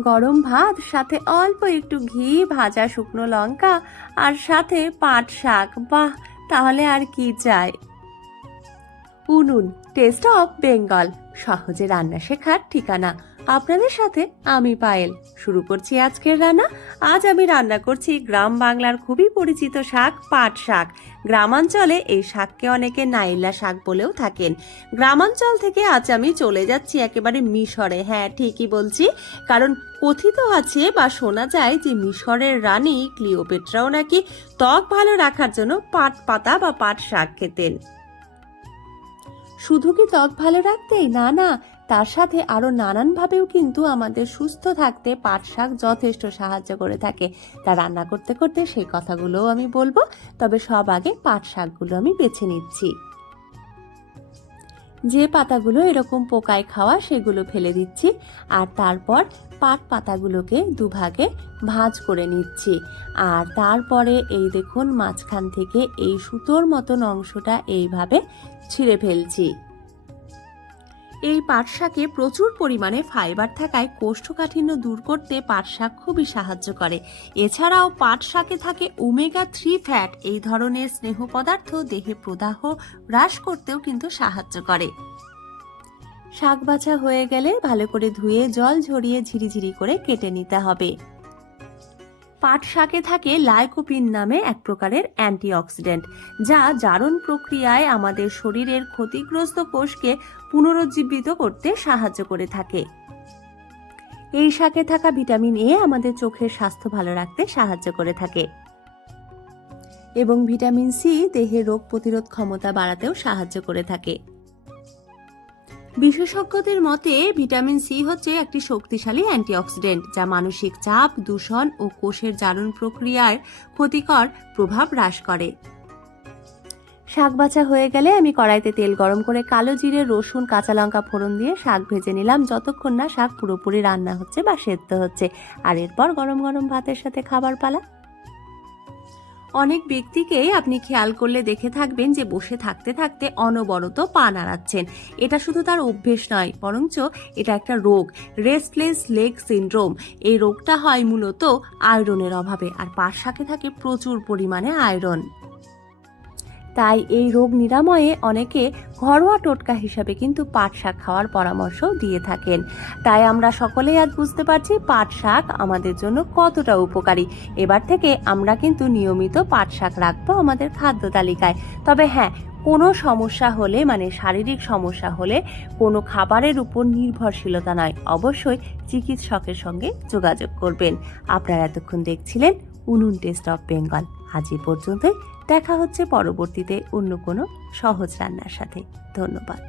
গরম ভাত, সাথে অল্প একটু ঘি, ভাজা শুকনো লঙ্কা আর সাথে পাট শাক। বাহ, তাহলে আর কি চাই? উনুন টেস্ট অফ বেঙ্গল সহজে রান্না শেখার ঠিকানা। আপনাদের সাথে আমি পায়েল। শুরু করছি আজকের রান্না। আজ আমি রান্না করছি গ্রাম বাংলার খুবই পরিচিত শাক, পাট শাক। গ্রামাঞ্চলে এই শাককে অনেকে নাইলা শাক বলেও থাকেন। গ্রামাঞ্চল থেকে আজ আমি চলে যাচ্ছি একেবারে মিশরে। হ্যাঁ ঠিকই বলছি। কারণ কথিত আছে বা শোনা যায় যে মিশরের রানী ক্লিওপেট্রাও নাকি ত্বক ভালো রাখার জন্য পাট পাতা বা পাট শাক খেতেন। শুধু কি ত্বক ভালো রাখতেই? না না। তার সাথে আরও নানানভাবেও কিন্তু আমাদের সুস্থ থাকতে পাট শাক যথেষ্ট সাহায্য করে থাকে। তা রান্না করতে করতে সেই কথাগুলোও আমি বলব, তবে সব আগে পাট শাকগুলো আমি বেছে নিচ্ছি। যে পাতাগুলো এরকম পোকায় খাওয়া সেগুলো ফেলে দিচ্ছি, আর তারপর পাট পাতাগুলোকে দুভাগে ভাঁজ করে নিচ্ছি। আর তারপরে এই দেখুন, মাঝখান থেকে এই সুতোর মতন অংশটা এইভাবে ছিঁড়ে ফেলছি। এই পাট শাকে প্রচুর পরিমাণে ফাইবার থাকায় কোষ্ঠকাঠিন্য দূর করতে পাট শাক খুবই সাহায্য করে। এছাড়াও পাট শাকে থাকে ওমেগা থ্রি ফ্যাট এই ধরনের স্নেহ পদার্থ দেহে প্রদাহ হ্রাস করতেও কিন্তু সাহায্য করে। শাক বাছা হয়ে গেলে ভালো করে ধুয়ে জল ঝরিয়ে ঝিরিঝিরি করে কেটে নিতে হবে। পাট শাকে থাকে লাইকোপিন নামে এক প্রকারের অ্যান্টিঅক্সিডেন্ট, যা জারণ প্রক্রিয়ায় আমাদের শরীরের ক্ষতিগ্রস্ত কোষকে পুনরুজ্জীবিত করতে সাহায্য করে থাকে। এই শাকে থাকা ভিটামিন এ আমাদের চোখের স্বাস্থ্য ভালো রাখতে সাহায্য করে থাকে। এবং ভিটামিন সি দেহের রোগ প্রতিরোধ ক্ষমতা বাড়াতেও সাহায্য করে থাকে। বিশেষজ্ঞদের মতে, ভিটামিন সি হচ্ছে একটি শক্তিশালী অ্যান্টিঅক্সিডেন্ট যা মানসিক চাপ, দূষণ ও কোষের জারণ প্রক্রিয়ার ক্ষতিকর প্রভাব হ্রাস করে। শাক বাছা হয়ে গেলে আমি কড়াইতে তেল গরম করে কালো জিরে, রসুন, কাঁচা লঙ্কা ফোড়ন দিয়ে শাক ভেজে নিলাম। যতক্ষণ না শাক পুরোপুরি রান্না হচ্ছে বা সেদ্ধ হচ্ছে। আর এরপর গরম গরম ভাতের সাথে খাবার পালা। অনেক ব্যক্তিকে আপনি খেয়াল করলে দেখে থাকবেন যে বসে থাকতে থাকতে অনবরত পা নাড়াচ্ছেন। এটা শুধু তার অভ্যেস নয়, বরঞ্চ এটা একটা রোগ রেস্টলেস লেগ সিন্ড্রোম এই রোগটা হয় মূলত আয়রনের অভাবে, আর পার শাকে থাকে প্রচুর পরিমাণে আয়রন। তাই এই রোগ নিরাময়ে অনেকে ঘরোয়া টোটকা হিসাবে কিন্তু পাট শাক খাওয়ার পরামর্শ দিয়ে থাকেন। তাই আমরা সকলেই আজ বুঝতে পারছি পাট শাক আমাদের জন্য কতটা উপকারী। এবার থেকে আমরা কিন্তু নিয়মিত পাট শাক রাখব আমাদের খাদ্য তালিকায়। তবে হ্যাঁ কোনো সমস্যা হলে মানে শারীরিক সমস্যা হলে কোনো খাবারের উপর নির্ভরশীলতা নয়। অবশ্যই চিকিৎসকের সঙ্গে যোগাযোগ করবেন। আপনারা এতক্ষণ দেখছিলেন উনুন টেস্ট অফ বেঙ্গল। আজ এ পর্যন্তই। দেখা হচ্ছে পরবর্তীতে অন্য কোনো সহজ রান্নার সাথে। ধন্যবাদ।